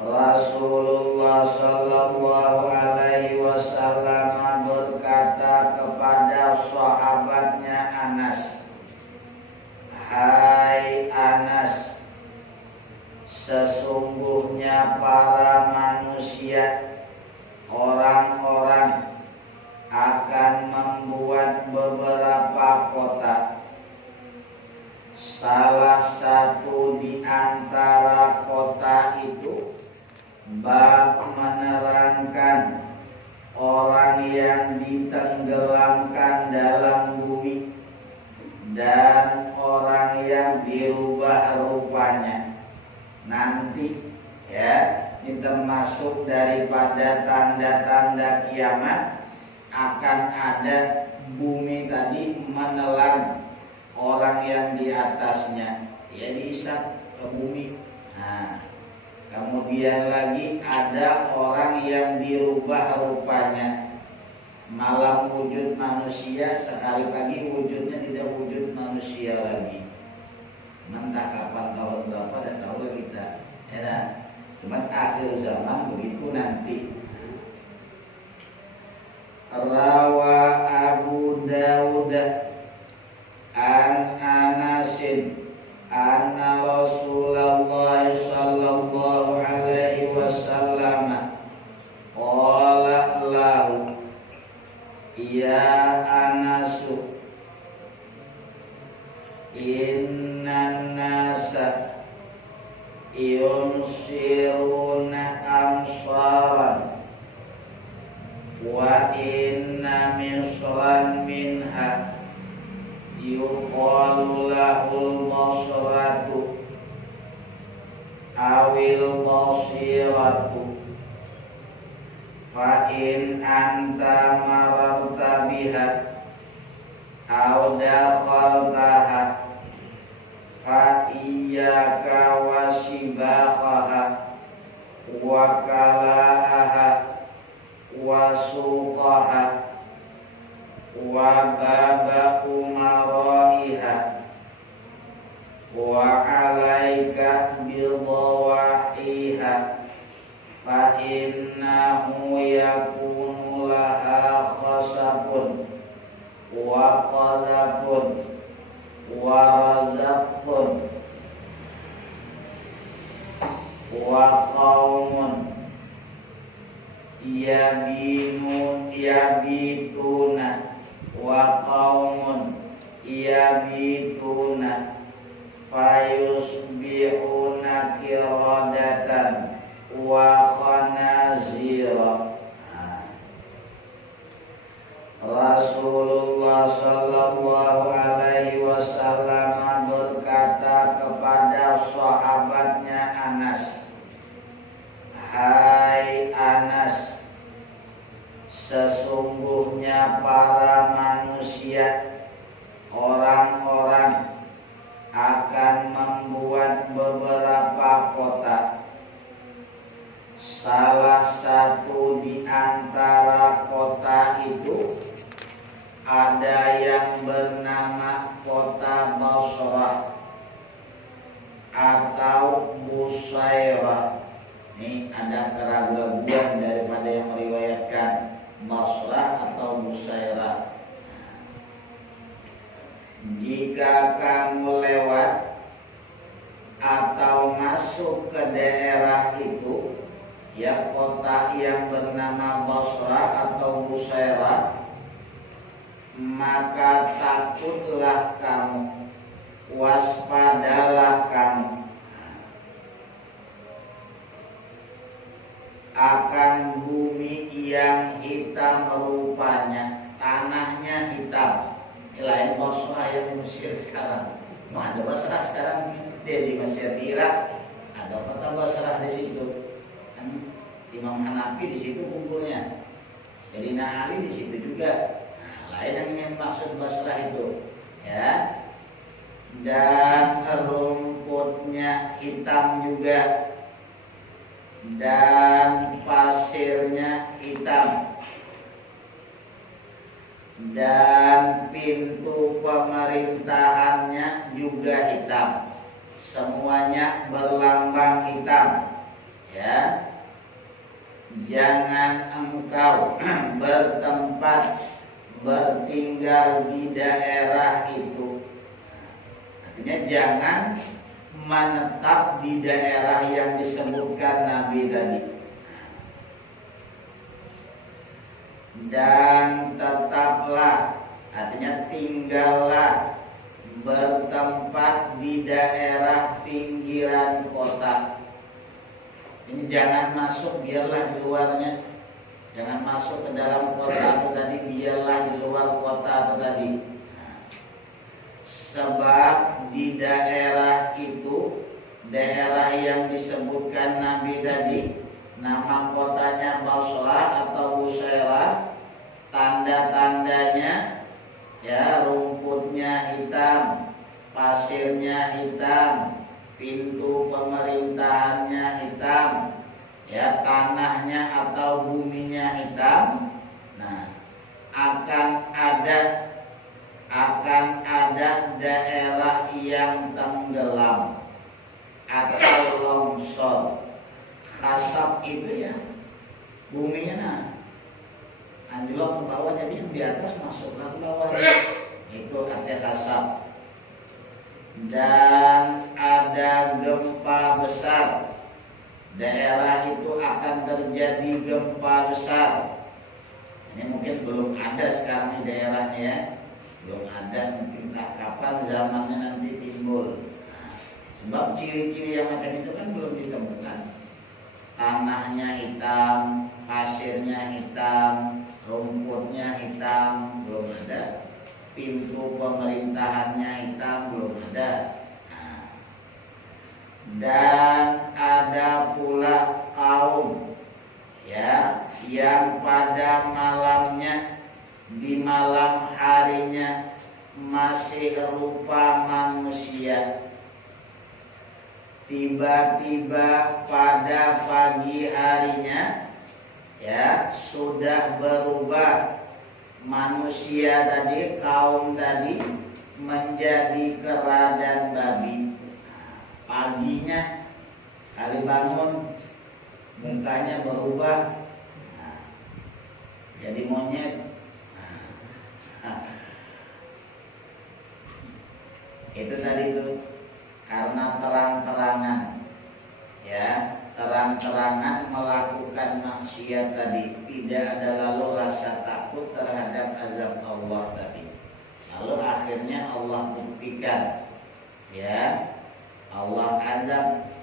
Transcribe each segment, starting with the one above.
Rasulullah sallallahu alaihi wasallam berkata kepada sahabatnya Anas, "Hai Anas, sesungguhnya para manusia, orang-orang akan membuat beberapa kota. Salah satu di antara kota itu bak menerangkan orang yang ditenggelamkan dalam bumi dan orang yang dirubah rupanya. Nanti ya, ini termasuk daripada tanda-tanda kiamat, akan ada bumi tadi menelan orang yang di atasnya, ya diisap ke bumi. Nah, kemudian lagi ada orang yang dirubah rupanya, malam wujud manusia, sekali pagi wujudnya tidak wujud manusia lagi. Entah kapan, tahun berapa, dan tahu kita, ya. Cuman akhir zaman begitu nanti. Rawa Abu Dawud an Anasin anna Rasulullah sallallahu alaihi wasallam qala lahu ya Anasu innan nasa yunsiruna amsaran wa inna misran minha yuqalu lahul basratu awil basiratu fa in anta mararta biha aw dakhaltaha fa iyyaka wasibaqaha wa kalaaha wa suqaha wa baba umaraiha wa alaika bidawahiha fa innahu yakunu laha khasabun wa qadabun wa razaqun wa qaumun yabituna wa qaumun yabituna fayusbihuna kiradatan wa khanazira. Rasulullah sallallahu alaihi wasallam berkata kepada sahabatnya Anas, "Hai Anas, sesungguhnya para manusia, orang-orang akan membuat beberapa kota. Salah satu di antara kota itu ada yang bernama kota Basrah atau Busairah." Ini ada keraguan daripada yang meriwayatkan Basrah atau Busairah. Jika kamu lewat atau masuk ke daerah itu, ya kota yang bernama Basrah atau Busairah, maka takutlah kamu, waspadalah kamu akan bumi yang hitam rupanya, tanahnya hitam. Lain Basrah yang di Mesir sekarang. Ada Basrah sekarang di Mesir, di Irak ada kota Basrah di situ. Imam Hanafi di situ kumpulnya, Sayyidina Ali di situ juga. Lain yang ingin maksud Basrah itu, ya. Dan rumputnya hitam juga, dan pasirnya hitam, dan pintu pemerintahannya juga hitam. Semuanya berlambang hitam, Ya, jangan engkau bertinggal di daerah itu. Artinya jangan menetap di daerah yang disebutkan Nabi tadi. Dan tetaplah, artinya tinggallah bertempat di daerah pinggiran kota. Ini jangan masuk, biarlah di luarnya. Jangan masuk ke dalam kota atau tadi, biarlah di luar kota atau tadi. Sebab di daerah itu, daerah yang disebutkan Nabi tadi, nama kotanya Basrah atau Busairah, tanda-tandanya ya rumputnya hitam, pasirnya hitam, pintu pemerintahannya hitam, ya tanahnya atau buminya hitam. Nah, akan ada daerah yang tenggelam atau longsor. Khasab itu ya buminya, nah anjlok ke bawah, jadi yang di atas masuklah ke bawah. Itu artinya khasab. Dan ada gempa besar, daerah itu akan terjadi gempa besar. Ini mungkin belum ada sekarang di daerahnya ya, belum ada, mungkin tak kapan zamannya nanti timbul. Nah, sebab ciri-ciri yang macam itu kan belum ditemukan. Tanahnya hitam, pasirnya hitam, rumputnya hitam, belum ada. Pintu pemerintahannya hitam, belum ada. Nah, dan ada pula kaum ya yang pada malamnya, di malam harinya masih rupa manusia, tiba-tiba pada pagi harinya ya sudah berubah manusia tadi, kaum tadi menjadi kera dan babi. Paginya kali bangun mukanya berubah, jadi monyet. Itu tadi tuh karena terang-terangan ya, terang-terangan melakukan maksiat tadi, tidak ada lalu rasa takut terhadap azab Allah tadi. Lalu akhirnya Allah buktikan ya, Allah azab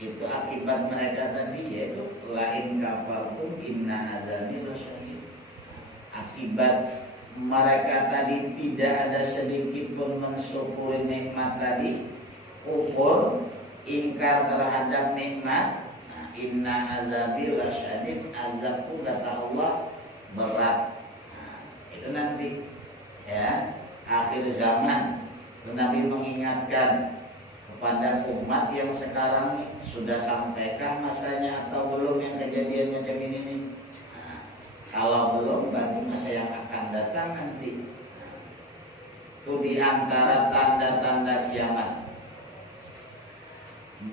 itu akibat mereka tadi, yaitu lain kafartum inna azabi lasyadid. Akibat mereka tadi tidak ada sedikit pun mensyukuri nikmat tadi, kufur, ingkar terhadap nikmat. Nah, inna azabi lasyadid, azabku kata Allah berat. Nah, itu nanti ya akhir zaman. Itu Nabi mengingatkan kepada umat yang sekarang sudah sampaikah masanya atau belum yang kejadian macam ini nih. Nah, kalau belum, berarti masa yang akan datang nanti. Itu diantara tanda-tanda kiamat.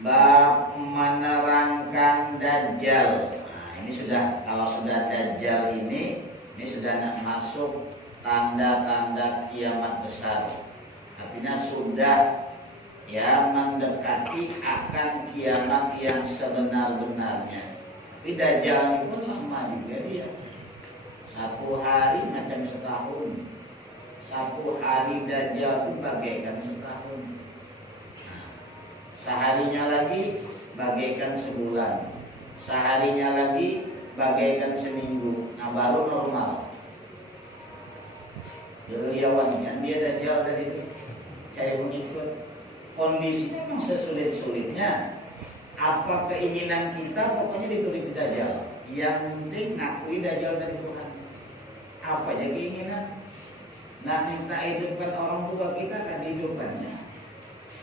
Bab menerangkan Dajjal. Nah, ini sudah, kalau sudah Dajjal ini sudah masuk tanda-tanda kiamat besar. Artinya sudah ya mendekati akan kiamat yang sebenar-benarnya. Tapi Dajjal itu pun lama juga dia. 1 hari macam setahun. 1 hari Dajjal itu bagaikan setahun. Seharinya lagi bagaikan sebulan, seharinya lagi bagaikan seminggu. Nah, baru normal. Gerilyawan dia Dajjal tadi itu, saya mengikut. Kondisinya memang sesulit-sulitnya. Apa keinginan kita, pokoknya dituruti Dajjal. Yang penting ngakui Dajjal dari Tuhan. Apa aja keinginan? Nah, minta hidupkan orang tua kita, kan hidupkannya.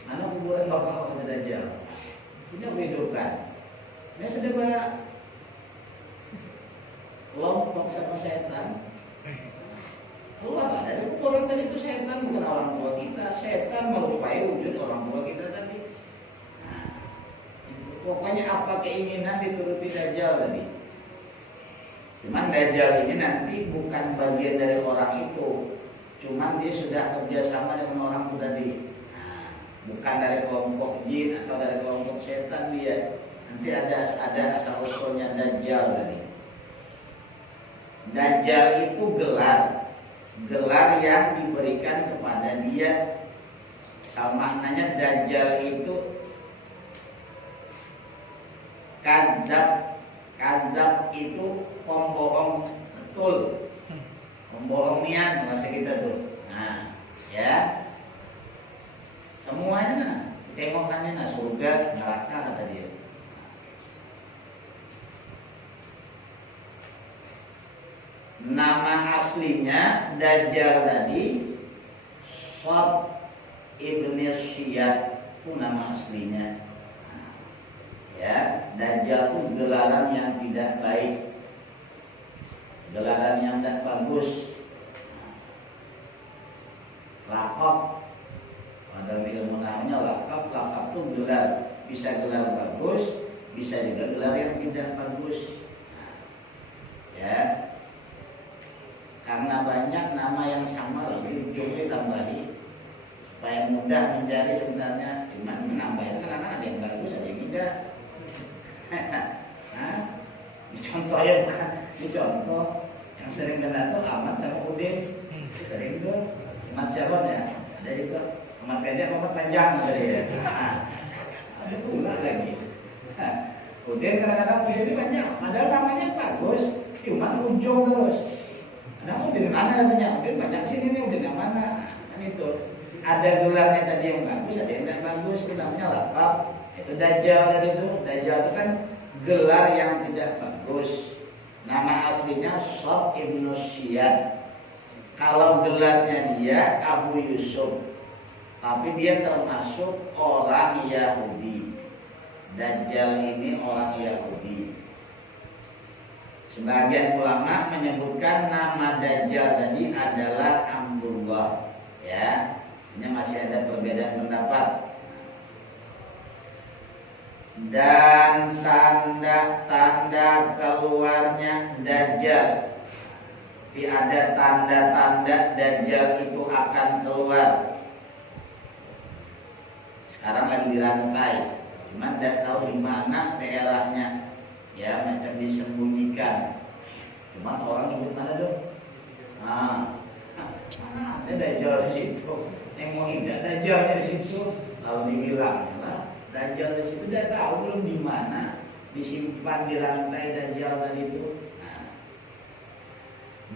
Mana kuburan bapak kata Dajjal? Tidak menghidupkan. Ini sudah banyak kelompok sama setan. Keluar dari kuburan tadi itu setan, bukan orang tua kita. Setan merupai wujud orang tua kita tadi. Nah, itu. Pokoknya apa keinginan dituruti Dajjal tadi. Cuman Dajjal ini nanti bukan bagian dari orang itu, cuman dia sudah kerjasama dengan orang itu tadi. Nah, bukan dari kelompok jin atau dari kelompok setan dia. Nanti ada asal usulnya Dajjal tadi. Dajjal itu gelar yang diberikan kepada dia. Maknanya Dajjal itu kadzab itu pembohong betul, pembohongian bahasa kita tuh. Nah, ya, semuanya tengokannya surga, neraka kata dia. Nama aslinya Dajjal tadi Shad ibn Syiyad itu nama aslinya. Ya, Dajjal itu gelaran yang tidak baik, gelaran yang tidak bagus. Lakop, pada ilmu namanya lakop itu gelar, bisa gelar bagus, bisa juga gelar yang tidak bagus. Ya, karena banyak nama yang sama lagi ditambahi supaya mudah mencari sebenarnya. Cuman menambah itu karena ada yang bagus, ada yang tidak. Nah, ini contoh ya, bukan ini contoh yang sering kena tuh Ahmad sama Udin, sering tuh Ahmad siapa ya? Ada itu Ahmad pendek, Ahmad panjang tadi ya. Ada pula lagi. Udin kadang-kadang Udin ini panjang, padahal namanya bagus, cuma ujung terus. Ada Udin mana katanya? Udin panjang sini nih, Udin yang mana? Kan itu. Ada gelarnya tadi yang bagus, ada yang tidak bagus, itu namanya lakab. Itu Dajjal tadi itu. Dajjal itu kan gelar yang tidak bagus. Nama aslinya Shad ibn Syiyad. Kalau gelarnya dia Abu Yusuf, tapi dia termasuk orang Yahudi. Dajjal ini orang Yahudi. Sebagian ulama menyebutkan nama Dajjal tadi adalah Abdullah. Ya, ini masih ada perbedaan pendapat. Dan tanda-tanda keluarnya Dajjal. Ada tanda-tanda Dajjal itu akan keluar. Sekarang lagi dirantai, cuma tidak tahu di mana daerahnya. Ya, macam disembunyikan. Cuma orang nyebut mana tuh? Mana ada Dajjal di situ? Yang mau ingat Dajjalnya di situ, lalu dibilang Dajjal di situ dia tahu belum di mana disimpan di rantai Dajjal tadi itu.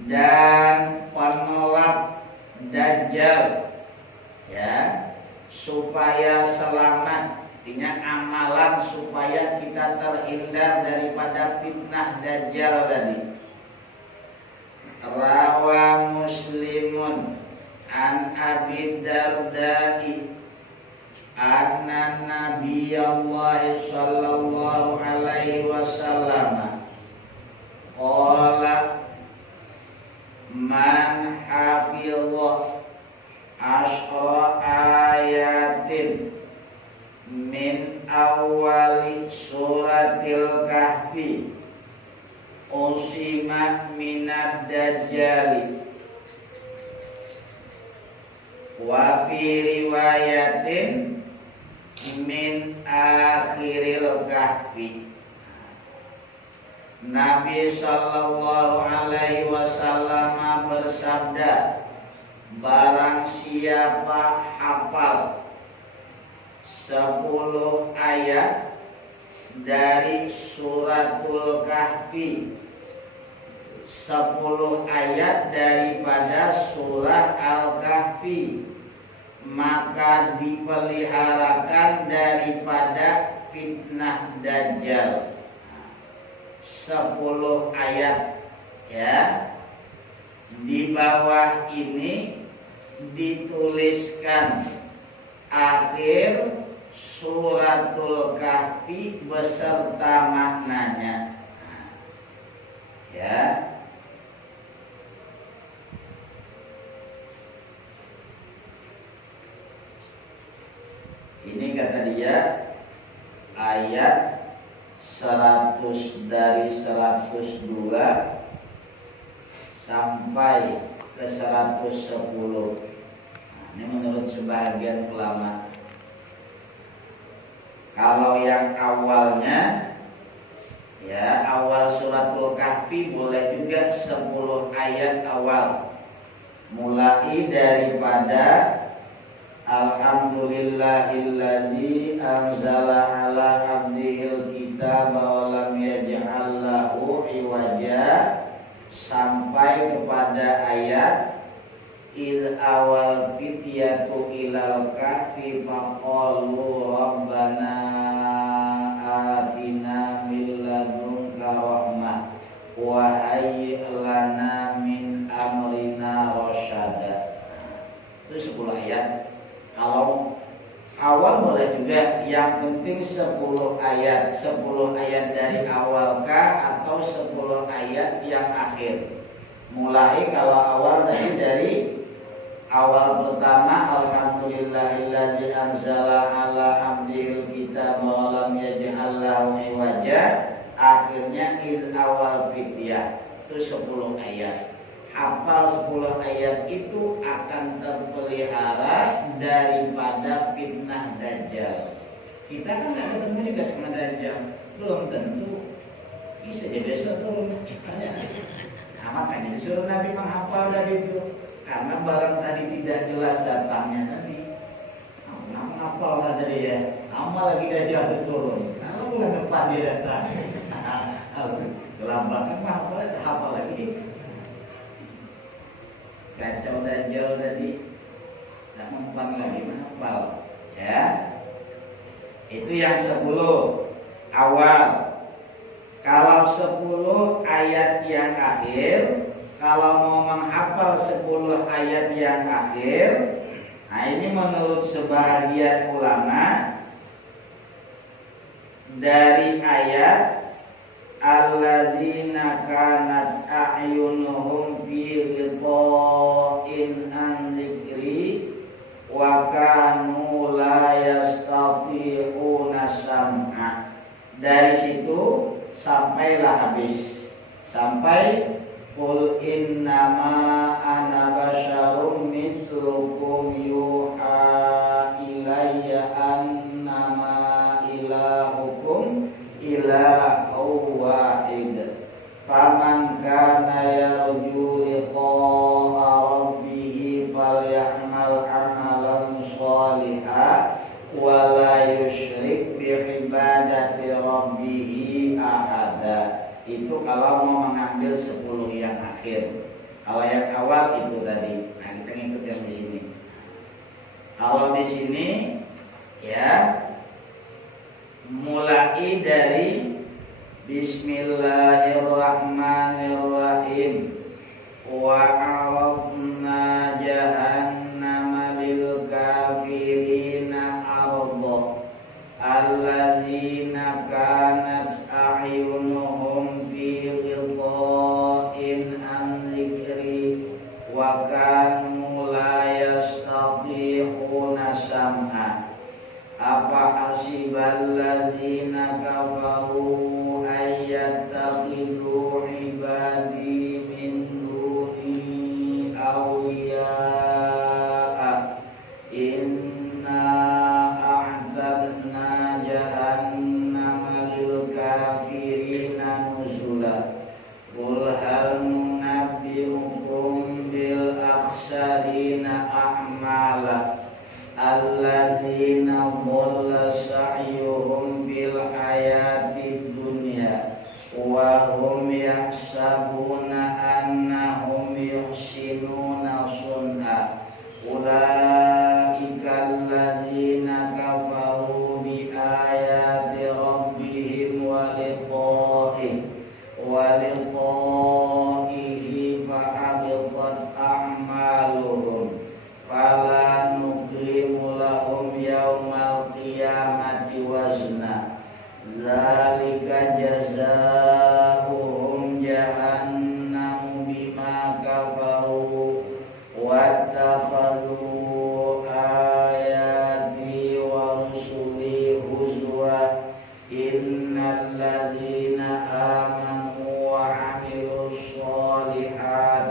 Dan penolak Dajjal, ya, supaya selamat, artinya amalan supaya kita terhindar daripada fitnah Dajjal tadi. Rawa Muslimun an Abi Darda'i anna Nabiyullah sallallahu alaihi wasallam qala man hafidha ashra ayatin min awali suratil kahfi usimat minad dajjali wa fi riwayatin min akhiril kahfi. Nabi sallallahu alaihi wasallam bersabda, barang siapa hafal 10 ayat dari suratul kahfi, 10 ayat daripada surah Al-Kahfi, maka dipeliharakan daripada fitnah Dajjal. 10 ayat, ya. Di bawah ini dituliskan akhir suratul kahfi beserta maknanya. Ya. Ini kata dia ayat dari 102 sampai ke 110. Ini menurut sebagian ulama. Kalau yang awalnya, ya awal suratul Kahfi boleh juga 10 ayat awal, mulai daripada Alhamdulillahilladzi anzala ala abdihil kitaba wa lam yaj'al lahu iwaja sampai kepada ayat id awal fityatu ilal kahfi faqalu rabbana atina min ladunka rahmah wa hayyi' lana min amrina rasyada. Itu 10 ayat. Kalau awal boleh juga, yang penting 10 ayat. 10 ayat dari awal kah atau 10 ayat yang akhir. Mulai kalau awal tadi dari awal pertama Alhamdulillahilladzi anzala ala abdihil kitaba wa lam yaj'al lahu iwaja, akhirnya id awal fityah. Itu 10 ayat. Hafal 10 ayat itu akan terpelihara daripada fitnah Dajjal. Kita kan nggak ketemu juga sama Dajjal, belum tentu bisa jadi besok turun. Nah, makanya disuruh Nabi menghafal dari itu, karena barang tadi tidak jelas datangnya tadi. Nah, menghafal lah tadi ya. Lama lagi Dajjal turun. Kalau bulan depan dia datang, kelambakan menghafal lagi. Kacau Dajjal tadi, tak mempan lagi menghafal, ya. Itu yang 10 awal. Kalau 10 ayat yang akhir, kalau mau menghafal 10 ayat yang akhir, nah ini menurut sebahagian ulama, dari ayat alladzina kanat a'yunuhum fi ghita'in an dzikri wa kanu la yastati'una sam'a. Dari situ sampailah habis, sampai qul innama ana basyarum mithlukum yuha ilayya annama ilahukum ilahu wahid faman kana yarju liqa'a rabbih falyamal amalan shalihan wa la yusyrik bi ibadati rabbih ahada. Itu kalau mau mengambil 10 yang akhir. Kalau yang awal itu tadi. Nah, kita ngikut yang di sini. Kalau di sini ya mulai dari Bismillahirrahmanirrahim. Wa 'aradna jahannama lil kafirina arda alladzina kanat a'yunuhum fi ghita'in an dzikri wa kanu la yastati'una sam'a. Apa hasiballadzina kafaru ayyattakhidhu ibadi min duni amanu wa 'amilus sholihat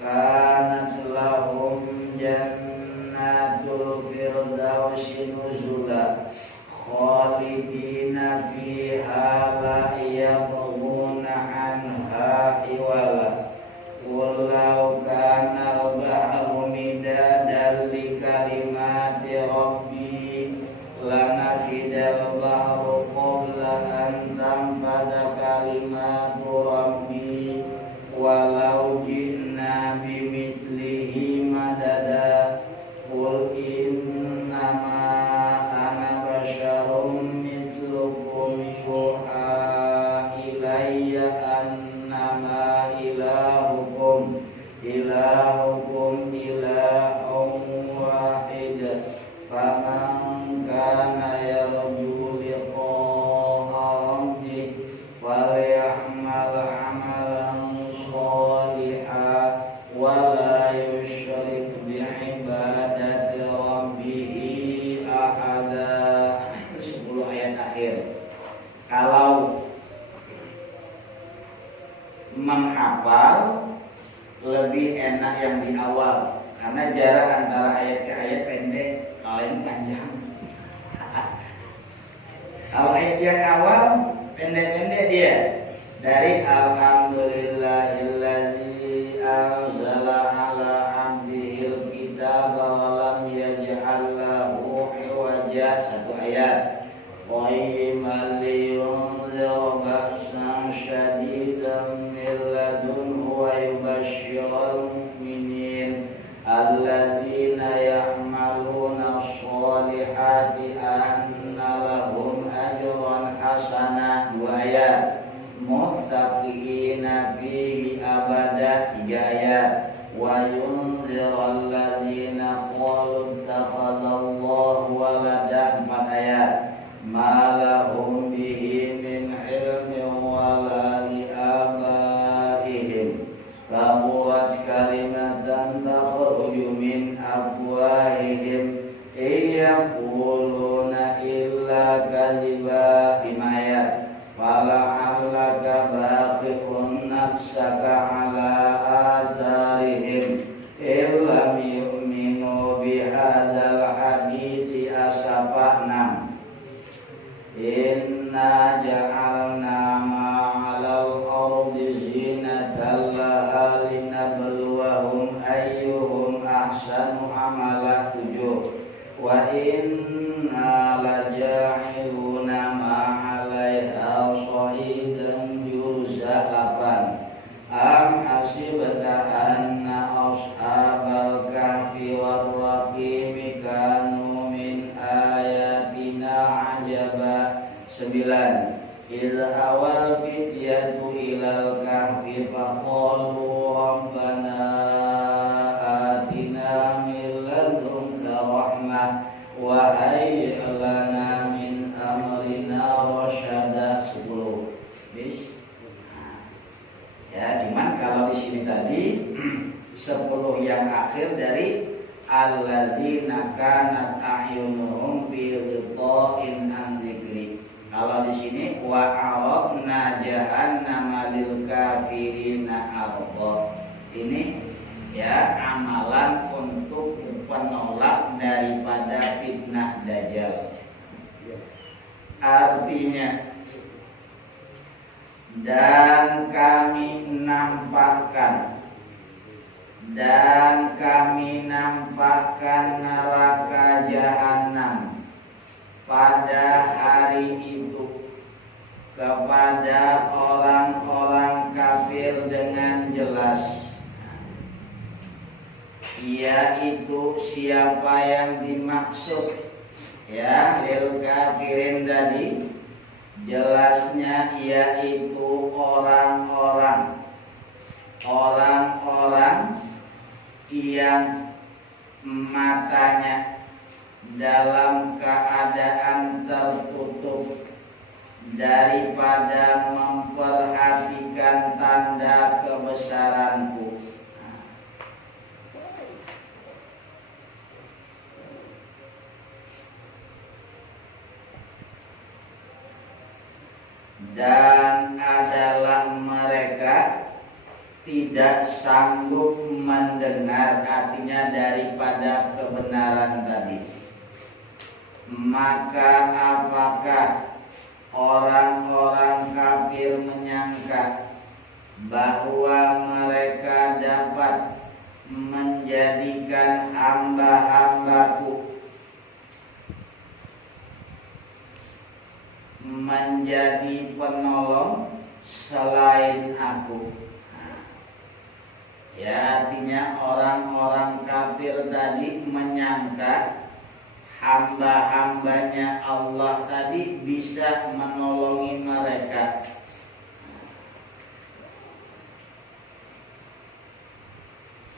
kanat lahum jannatul firdausi nuzula khalidina fiha la yabghuna anha iwala walau kana al-bahru midadan li kalimati rabbi lanafidal bahru qabla an tanfada kalimatu rabbi walau ji'na bimithlihi madada qul innama ana basyarum mithlukum yuha ilayya annama ilahukum ilahum wahid faman kana yarju liqa'a rabbih falyamal 'amalan sholihan wa la yusyrik bi'ibadati rabbih ahada. Itu 10 ayat akhir. Kalau menghafal lebih enak yang di awal karena jarak antara ayat ke ayat pendek, kalau ini panjang. Kalau ayat yang awal pendek-pendek dia dari alhamdulillahilladzi anzala ala 'abdihil kitaba wa lam yaj'al lahu 'iwaja, 1 ayat. Qayyiman liyunzira ba'san syadidan min ladunhu wa yubashshiral mu'minin alladzina ya'maluna sholihati anna lahum ajran hasana, 2 ayat. Muttaqina fihi abada, 3 ayat. Wa yunziral ladzina qalu ittakhadallahu walada, 4 ayat. Ma lahum bihi min ilmin wala li abaihim kaburat kalimatan takhruju min afwahihim yaquluna illa kadhiba, 5 ayat. Fala'allaka baqi'un nafsaka ala azarihim illam yu'minu bihadzal hadithi asafa, 6. Inna ja'alna ma'alal ardi zinatan laha linabluwahum ayyuhum ahsanu amala, 7. Wa inna laja'iluna ma'alaiha shahidan jurza, 8. Am hasibta anna ashabal kahfi warraqimi kanu min ayatina ajaba, 9. Idza awal fityatu ilal kahfi faqalu rabbana atina min ladunka rahmah wa hayyi' lana min amrina rasyada, 10. Bis. Ya, cuman kalau di sini tadi 10 yang akhir dari alladzina kanat a'yunuhum fi ghita'in an dzikri. Kalau di sini wa arabna jahannama lil kafirina arda. Ini ya amalan untuk penolak daripada fitnah dajjal. Artinya dan kami nampakkan neraka jahanam pada hari itu kepada orang-orang kafir dengan jelas, yaitu siapa yang dimaksud ya lil kafirin tadi, jelasnya yaitu orang-orang yang matanya dalam keadaan tertutup daripada memperhatikan tanda kebesaranku. Dan tidak sanggup mendengar, artinya daripada kebenaran tadi. Maka apakah orang-orang kafir menyangka bahwa mereka dapat menjadikan hamba-hambaku menjadi penolong selain aku? Ya, artinya orang-orang kafir tadi menyangka hamba-hambanya Allah tadi bisa menolongi mereka.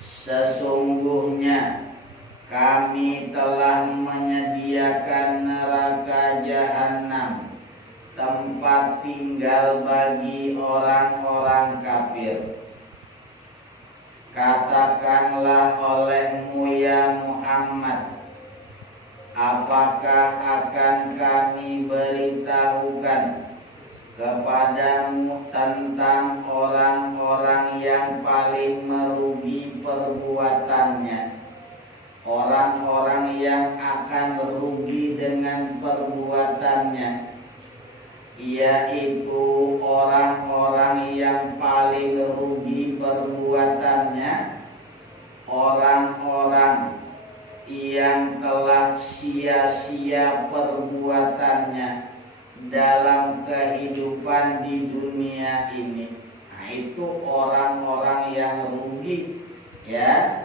Sesungguhnya kami telah menyediakan neraka jahanam, tempat tinggal bagi orang-orang kafir. Katakanlah olehmu ya Muhammad, apakah akan kami beritahukan kepadamu tentang orang-orang yang paling merugi perbuatannya, orang-orang yang akan rugi dengan perbuatannya, yaitu orang-orang yang paling rugi perbuatannya, orang-orang yang telah sia-sia perbuatannya dalam kehidupan di dunia ini. Nah, itu orang-orang yang rugi, ya.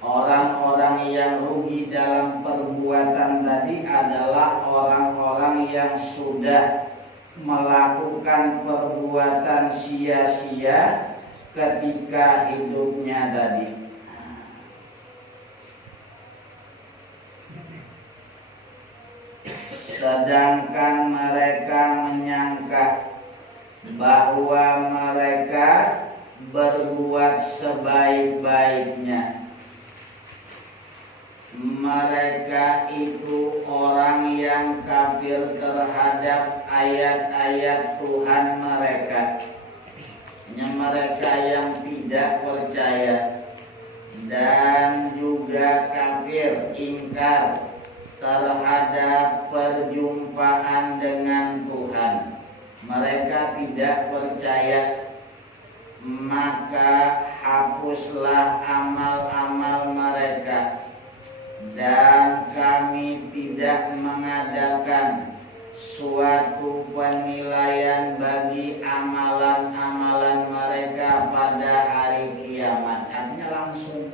Orang-orang yang rugi dalam perbuatan tadi adalah orang-orang yang sudah melakukan perbuatan sia-sia ketika hidupnya tadi. Sedangkan mereka menyangka bahwa mereka berbuat sebaik-baiknya. Mereka itu orang yang kafir terhadap ayat-ayat Tuhan mereka. Mereka yang tidak percaya dan juga kafir, ingkar terhadap perjumpaan dengan Tuhan. Mereka tidak percaya, maka hapuslah amal-amal mereka, dan kami tidak mengadakan suatu penilaian bagi amalan-amalan mereka pada hari kiamat. Artinya langsung,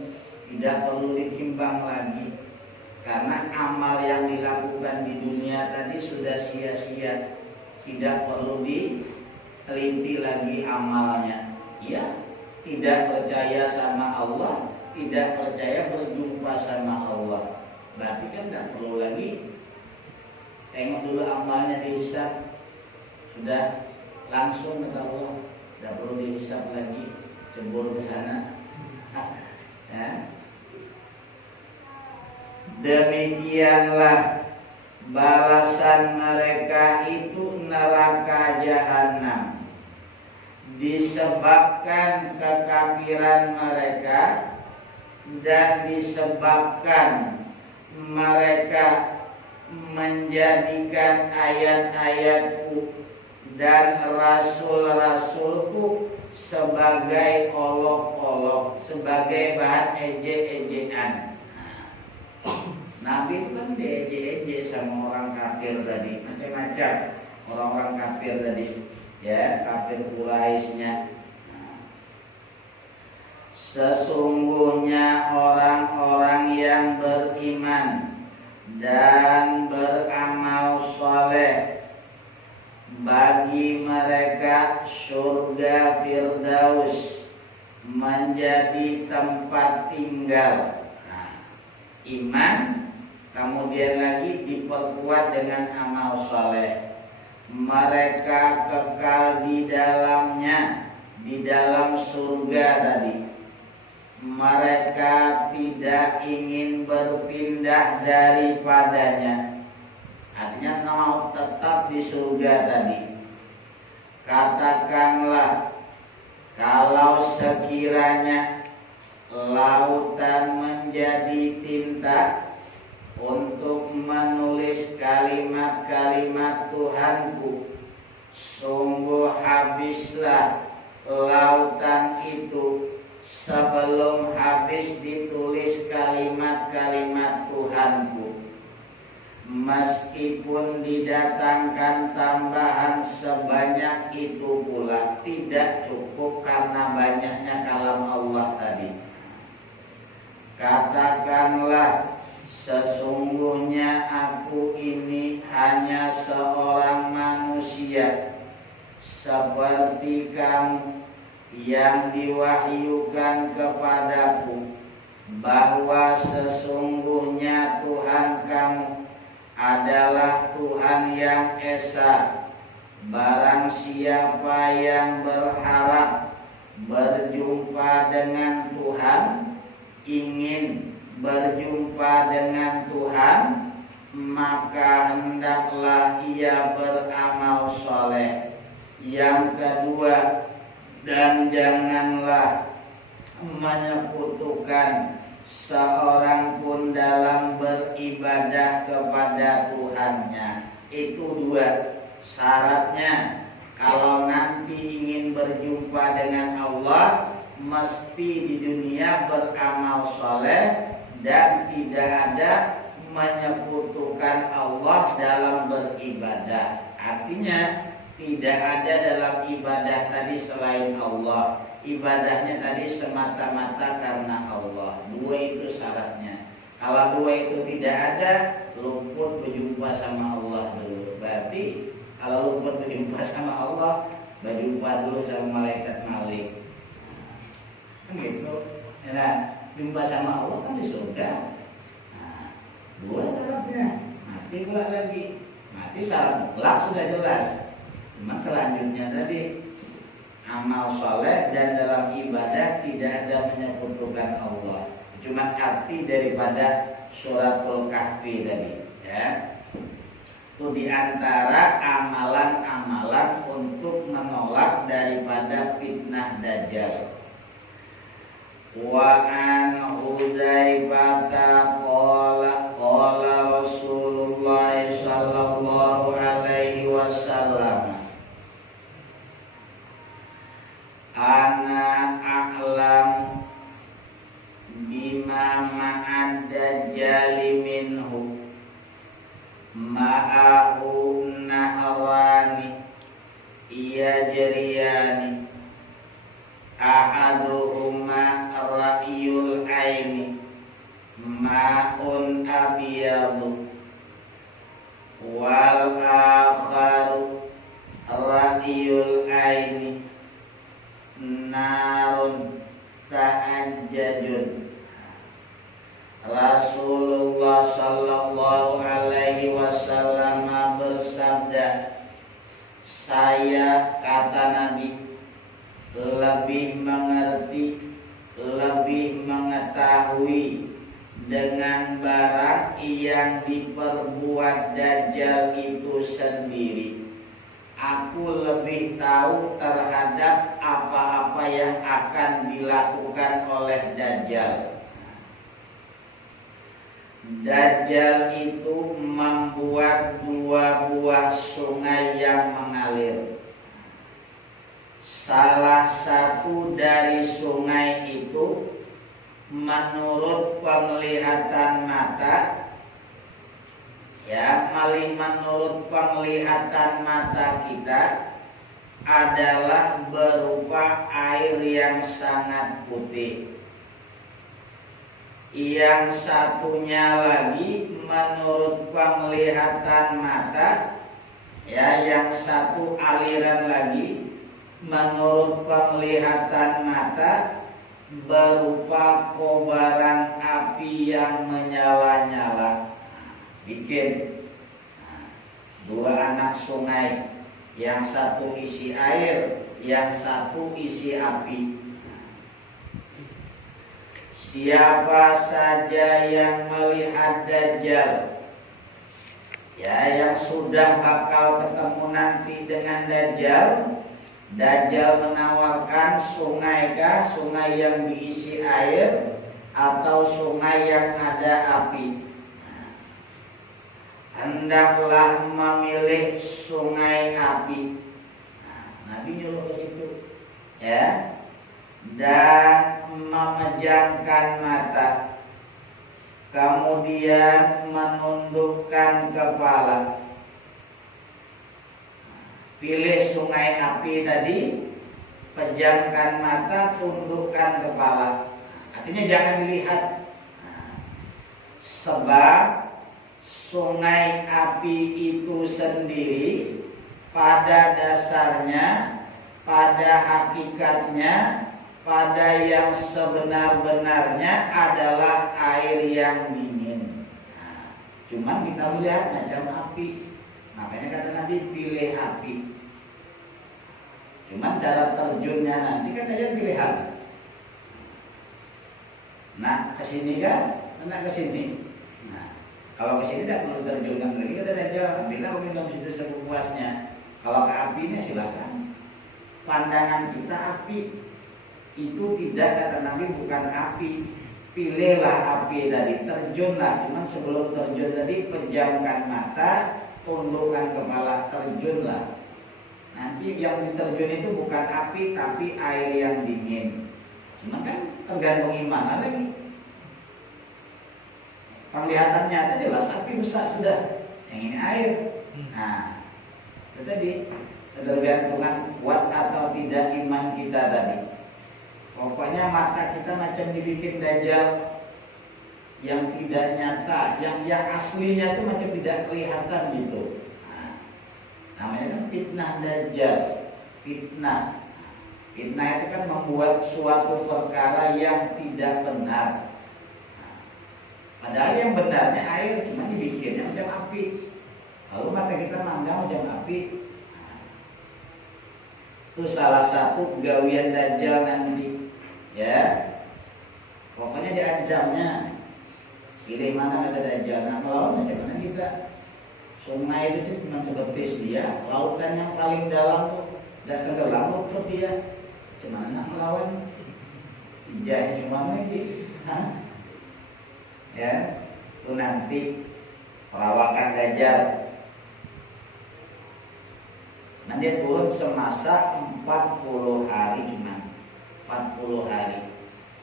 tidak perlu ditimbang lagi, karena amal yang dilakukan di dunia tadi sudah sia-sia, tidak perlu diteliti lagi amalnya. Ya, tidak percaya sama Allah, tidak percaya berjumpa sama Allah, berarti kan tidak perlu lagi tengok dulu amalnya dihisab, sudah langsung kata Allah, tidak perlu dihisab lagi, jebol ke sana. Ya. Demikianlah balasan mereka itu neraka jahanam, disebabkan kekafiran mereka dan disebabkan mereka menjadikan ayat-ayatku dan rasul-rasulku sebagai olok-olok, sebagai bahan ejek-ejekan. Nabi kan diejek-ejek sama orang kafir tadi, macam-macam orang-orang kafir tadi, ya, kafir Quraisynya. Sesungguhnya orang-orang yang beriman dan beramal soleh, bagi mereka surga Firdaus menjadi tempat tinggal. Nah, iman kemudian lagi diperkuat dengan amal soleh, mereka kekal di dalamnya, di dalam surga tadi. Mereka tidak ingin berpindah daripadanya, artinya mau tetap di surga tadi. Katakanlah, kalau sekiranya habislah lautan itu sebelum habis ditulis kalimat-kalimat Tuhanku. Meskipun didatangkan tambahan sebanyak itu pula tidak cukup karena banyaknya kalam Allah tadi. Katakanlah, sesungguhnya aku ini hanya seorang manusia seperti kamu yang diwahyukan kepadaku bahwa sesungguhnya Tuhan kamu adalah Tuhan yang esa. Barang siapa yang berharap berjumpa dengan Tuhan, ingin berjumpa dengan Tuhan, maka hendaklah ia beramal soleh. Yang kedua, dan janganlah menyekutukan seorang pun dalam beribadah kepada Tuhannya. Itu dua syaratnya. Kalau nanti ingin berjumpa dengan Allah, mesti di dunia beramal soleh dan tidak ada menyekutukan Allah dalam beribadah. Artinya tidak ada dalam ibadah tadi selain Allah. Ibadahnya tadi semata-mata karena Allah. Dua itu syaratnya. Kalau dua itu tidak ada, luput berjumpa sama Allah dulu. Berarti kalau luput berjumpa sama Allah, berjumpa dulu sama malaikat Malik. Kan gitu. Nah, jumpa sama Allah kan di surga. Nah, dua syaratnya. Mati pula lagi. Mati syarat mutlak sudah jelas. Cuma selanjutnya tadi amal soleh dan dalam ibadah tidak ada menyekutukan Allah. Cuma arti daripada suratul kahfi tadi, ya. Itu diantara amalan-amalan untuk menolak daripada fitnah dajjal. Wa an Hudzaifah qala Rasulullah sallallahu alaihi wasallam, ana a'lam bima ma'ad dajjali minhu ma'ahu nahrani yajriyani ahaduhuma ra'yul aini ma'un abyadu wal akharu ra'yul aini narun ta'ajjajun. Rasulullah sallallahu alaihi wasallam bersabda, saya, kata Nabi, lebih mengerti, lebih mengetahui dengan barang yang diperbuat Dajjal itu sendiri. Aku lebih tahu terhadap apa-apa yang akan dilakukan oleh Dajjal. Dajjal itu membuat dua buah sungai yang mengalir. Salah satu dari sungai itu menurut penglihatan mata, ya, menurut penglihatan mata kita adalah berupa air yang sangat putih. Yang satunya lagi menurut penglihatan mata, ya, yang satu aliran lagi menurut penglihatan mata berupa kobaran api yang menyala-nyala. Bikin dua anak sungai, yang satu isi air, yang satu isi api. Siapa saja yang melihat Dajjal, ya, yang sudah bakal ketemu nanti dengan Dajjal, Dajjal menawarkan sungai kah, sungai yang diisi air, atau sungai yang ada api. Hendaklah memilih sungai api. Nabi nyuruh ke itu. Ya. Dan memejamkan mata. Kemudian menundukkan kepala. Pilih sungai api tadi, pejamkan mata, tundukkan kepala. Artinya jangan dilihat. Sebab sungai api itu sendiri pada dasarnya, pada hakikatnya, pada yang sebenar-benarnya adalah air yang dingin. Cuman kita melihat macam api. Makanya kata Nabi, pilih api. Cuman cara terjunnya nanti kan aja pilihan. Nah, kesini kan, nak kesini. Nah, kalau kesini tidak perlu terjunkan lagi, kata aja, bila minum situ sepuasnya. Kalau ke apinya silakan. Pandangan kita api itu tidak, kata Nabi, bukan api. Pilihlah api tadi, terjunlah. Cuman sebelum terjun tadi pejamkan mata, tundukkan kepala, terjunlah. Nanti yang diterjun itu bukan api tapi air yang dingin. Cuman kan tergantung iman lagi. Penglihatannya itu jelas api besar sudah, yang ini air. Nah, itu tadi ketergantungan kuat atau tidak iman kita tadi. Pokoknya mata kita macam dibikin dajjal yang tidak nyata, yang aslinya itu macam tidak kelihatan gitu. Nah, namanya kan fitnah dajjal. Fitnah itu kan membuat suatu perkara yang tidak benar. Padahal yang benarnya air, cuma dibikinnya macam api. Lalu mata kita mandang macam api. Itu salah satu gawian dajjal nanti. Ya, pokoknya diancamnya. Pilih mana ada dajjal. Nah, melawan macam mana kita? Sungai itu cuma sebetis dia. Lautan yang paling dalam tuh dan tenggelam lutut dia. Cuman nak melawan? Ijah cuma lagi. Ya, itu nanti perawakan dajjal. Nanti turun semasa 40 hari cuma 40 hari.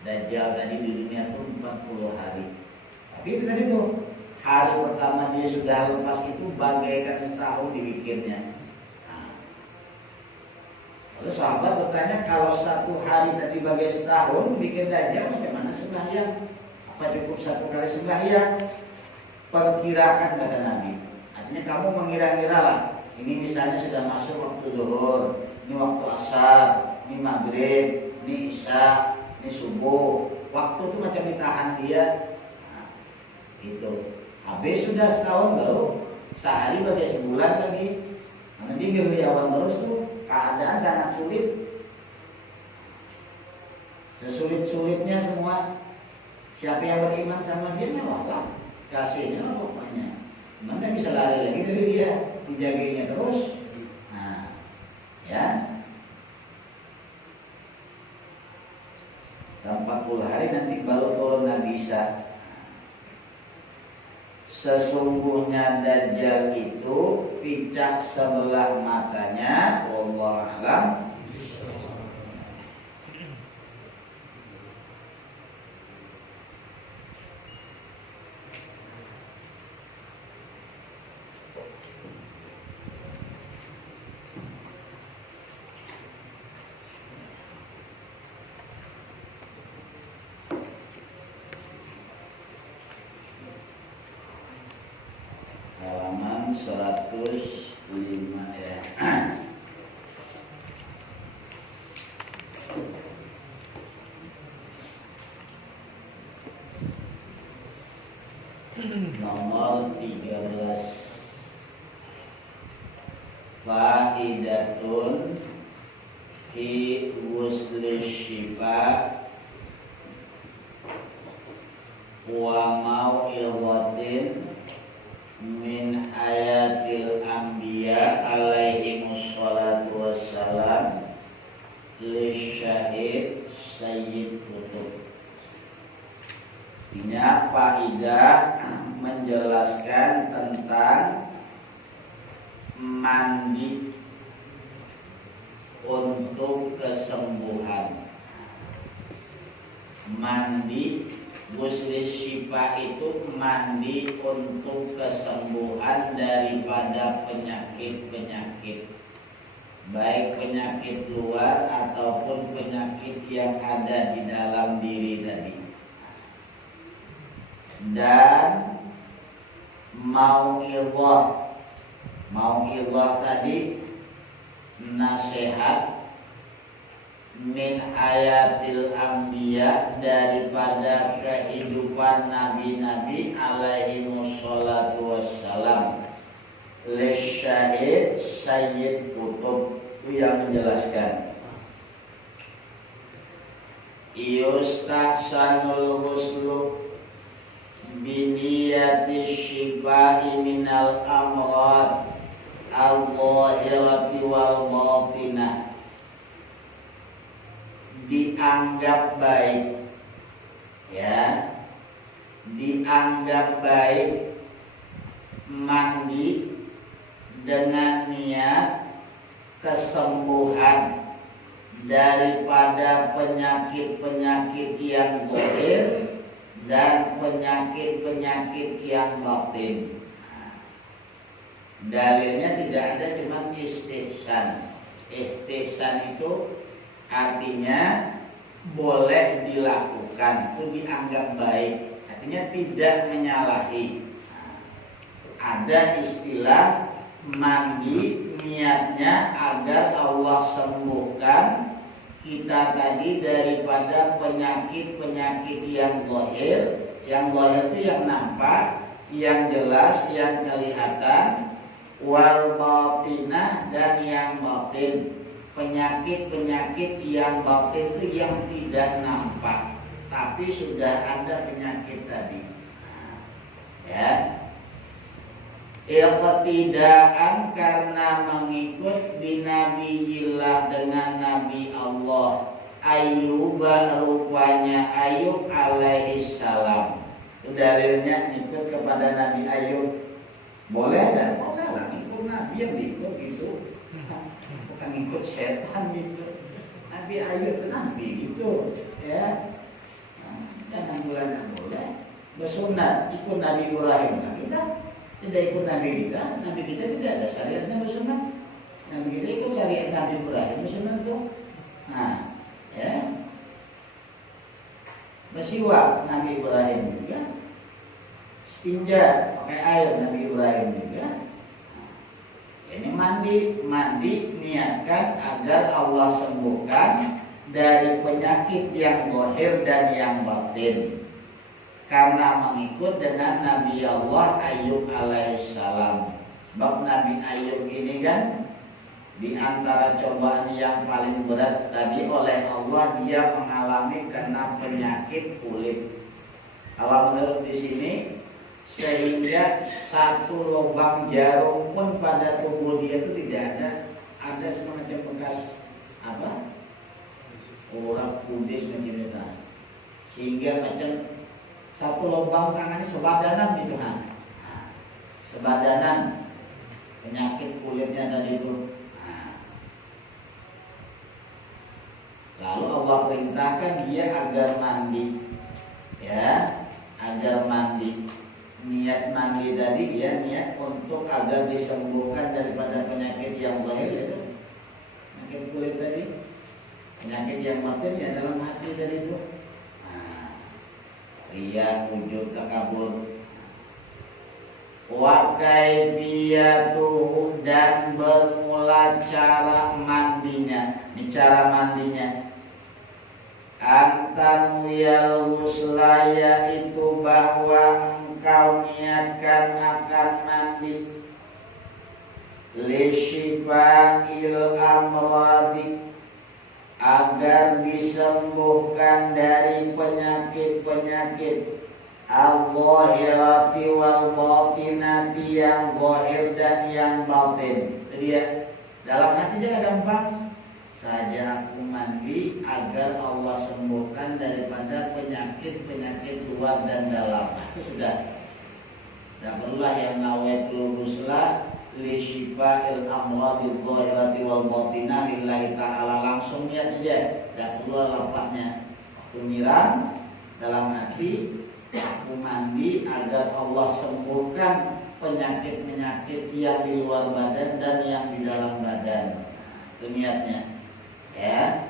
Dajjal tadi di dunia itu 40 hari. Tapi itu tadi tuh hari pertama dia sudah lepas itu bagaikan setahun dibikinnya. Lalu sahabat bertanya, kalau satu hari tadi bagai setahun bikin dajjal, macam mana sembahyang? Apa cukup satu kali sembahyang? Perkirakan, kata Nabi. Artinya kamu mengira-ngira lah. Ini misalnya sudah masuk waktu zuhur, ini waktu asar, ini maghrib, ini isya, ini subuh. Waktu itu macam ditahan dia. Nah, itu. Habis sudah setahun baru sehari bagai sebulan lagi. Karena dia ngeriawan terus tuh. Keadaan sangat sulit. Sesulit-sulitnya semua. Siapa yang beriman sama dia malah kasihnya lah pokoknya. Mana bisa lari lagi dari dia, dijagainya terus. Nah, ya. 40 hari nanti baru turun Nabi Isa. Sesungguhnya Dajjal itu picak sebelah matanya, wallahu a'lam. Halaman 105 ya. Nomor 13. Faidatun fi ghusli syifa wa mau'izatin min ayatil anbiya alaihimus salatu wassalam lisyahid sayyid kutub. Ini faidah menjelaskan tentang mandi untuk kesembuhan. Mandi ghusli syifa itu mandi untuk kesembuhan daripada penyakit-penyakit, baik penyakit luar ataupun penyakit yang ada di dalam diri tadi. Dan mau'izah tadi nasihat min ayatil anbiya, daripada kehidupan nabi-nabi alaihi wassalatu wassalam. Lisyahid Sayyid Qutb yang menjelaskan, yustahsanul ghuslu biniyati syifa'i minal amrad al-zahirati wal batinah. Dianggap baik, ya, dianggap baik mandi dengan niat kesembuhan daripada penyakit-penyakit yang zahir dan penyakit-penyakit yang batin. Dalilnya tidak ada, cuma istihsan. Istihsan itu artinya boleh dilakukan, itu dianggap baik, artinya tidak menyalahi. Ada istilah mandi niatnya agar Allah sembuhkan kita tadi daripada penyakit-penyakit yang zahir. Yang zahir itu yang nampak, yang jelas, yang kelihatan. Wal batinah, dan yang batin. Penyakit-penyakit yang batin itu yang tidak nampak, tapi sudah ada penyakit tadi. Ya, iqtidaan, karena mengikut binabiyillah, dengan Nabi Allah Ayyub, rupanya Ayub alaihi salam. Itu dalilnya ikut kepada Nabi Ayub. Boleh dan boleh lah ikut Nabi yang diikut gitu, bukan ikut setan gitu. Nabi Ayub itu Nabi gitu, ya. Jangan bilang boleh. Bersunat ikut Nabi Ibrahim, nah, kita tidak ikut Nabi kita. Nabi kita tidak ada syariatnya bersunat. Nabi kita ikut syariat Nabi Ibrahim bersunat tuh. Nah, ya. Bersiwak Nabi Ibrahim juga. Istinja pakai air Nabi Ibrahim juga. Ini mandi niatkan agar Allah sembuhkan dari penyakit yang zahir dan yang batin, karena mengikut dengan Nabi Allah Ayub alaihissalam. Sebab Nabi Ayub ini kan di antara cobaan yang paling berat tadi oleh Allah, dia mengalami kena penyakit kulit. Kalau menurut di sini, sehingga satu lubang jarum pun pada tubuh dia itu tidak ada semacam bekas apa, orang kudis macam itu, sehingga macam satu lubang tangannya sebadanan gitu, sebadanan penyakit kulitnya tadi itu. Lalu Allah perintahkan dia agar mandi, ya, agar mandi. Niat mandi tadi dia niat untuk agar disembuhkan daripada penyakit yang zahir, itu penyakit kulit tadi, penyakit yang batin ya dalam hati tadi itu. Riya, ujub, takabur. Wa kaifiyatuhu, dan bermula cara mandinya. Ini cara mandinya. Antan wiyal ghusla, itu bahwa engkau niatkan akan mandi li syifa'il amradi, agar disembuhkan dari penyakit-penyakit al-zahirati wal batinati, yang zahir dan yang batin. Jadi ya, dalam hati jangan gampang saja aku mandi agar Allah sembuhkan daripada penyakit-penyakit luar dan dalam. Itu sudah. Tidak perlulah yang nawaitul ghusla li syifa'il amradil zahirati wal batinah lillahi ta'ala. Langsung niat aja, enggak perlu lafaznya. Waktu nyiram dalam hati, aku mandi agar Allah sembuhkan penyakit-penyakit yang di luar badan dan yang di dalam badan. Itu niatnya. Ya.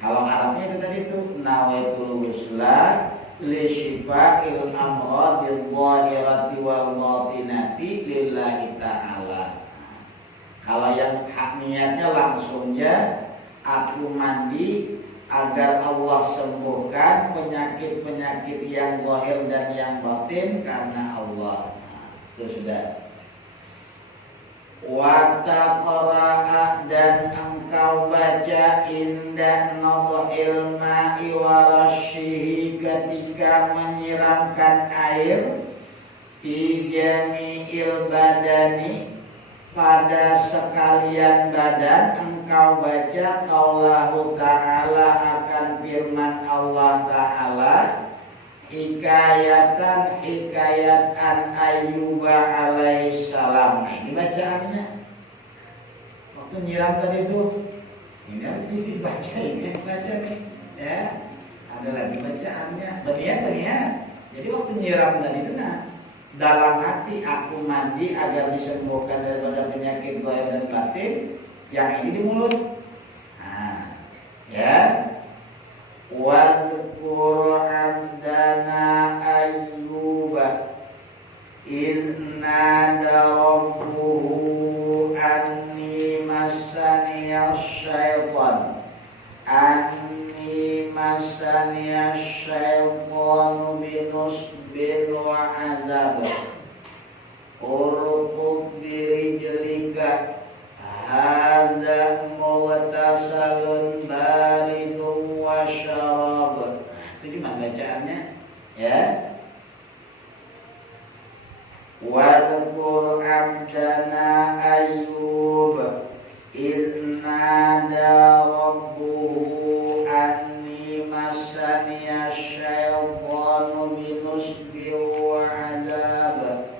Kalau Arabnya itu tadi itu nawaitul ghusla li syifa'il amradil zahirati wal batinati lillahi ta'ala. Kalau yang hak niatnya langsungnya aku mandi agar Allah sembuhkan penyakit-penyakit yang zahir dan yang batin karena Allah. Itu sudah. Wa taqra'a dan engkau baca indah nadhil ma'i wa rasyihi ketika menyiramkan air fi jami'il badani pada sekalian badan. Engkau baca qaulahu ta'ala akan firman Allah ta'ala hikayatan hikayat an Ayyuba alaihissalam. Nah, ini bacaannya waktu nyiram tadi itu. Ini harus dibaca, ini baca nih ya. Ada lagi bacaannya berniat. Jadi waktu nyiram tadi itu dalam hati aku mandi agar disembuhkan daripada penyakit zahir dan batin. Yang ini di mulut. Nah, ya. Wadhkur abdana Ayyuba inna rabbuhu anni massaniyash syaitan binusbin wa azab urqud birijlika hadza mughtasalun baridun wa syarab. Itu cuma bacaannya ya. Wadhkur abdana Ayyub inna rabbuhu anni massaniyash syaitanu binusbin wa azab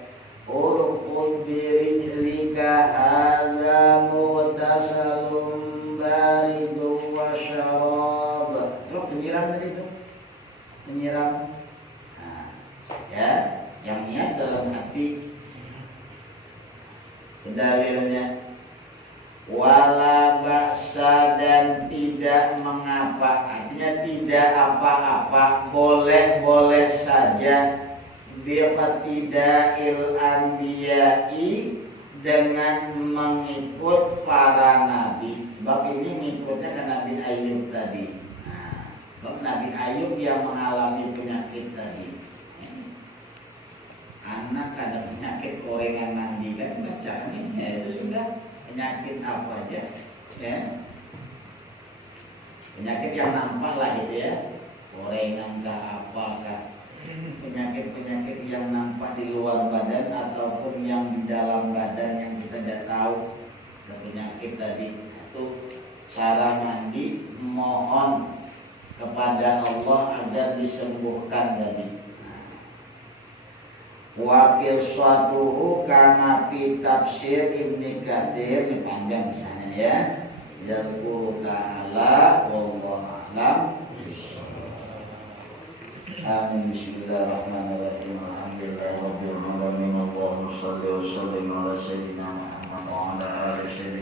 urqud birijlika hadza mughtasalun baridun wa syarab. Itu penyiram tadi itu. Penyiram. Nah, ya, yang niat dalam hati. Dalilnya wala ba'sa dan tidak mengapa, artinya tidak apa-apa, boleh-boleh saja biqatida'il anbiya'i dengan mengikut para nabi. Sebab ini mengikutnya ke Nabi Ayub tadi. Nah, sebab Nabi Ayub yang mengalami penyakit tadi. Anak ada penyakit korengan mandi kan baca ini ya, itu sudah penyakit apa aja ya, penyakit yang nampak lah gitu ya, korengan kah apa kah, penyakit-penyakit yang nampak di luar badan ataupun yang di dalam badan yang kita tidak tahu penyakit tadi. Itu cara mandi mohon kepada Allah agar disembuhkan tadi. Wakil suatuhu kama fi tafsir Ibnu Katsir, ini panjang misalnya ya. Yaqulu ta'ala wallahu a'lam. Amin. Bismillahirrahmanirrahim. Alhamdulillahirabbil alamin. Allahumma shalli wa sallim ala sayyidina Muhammad wa ala ali sayyidina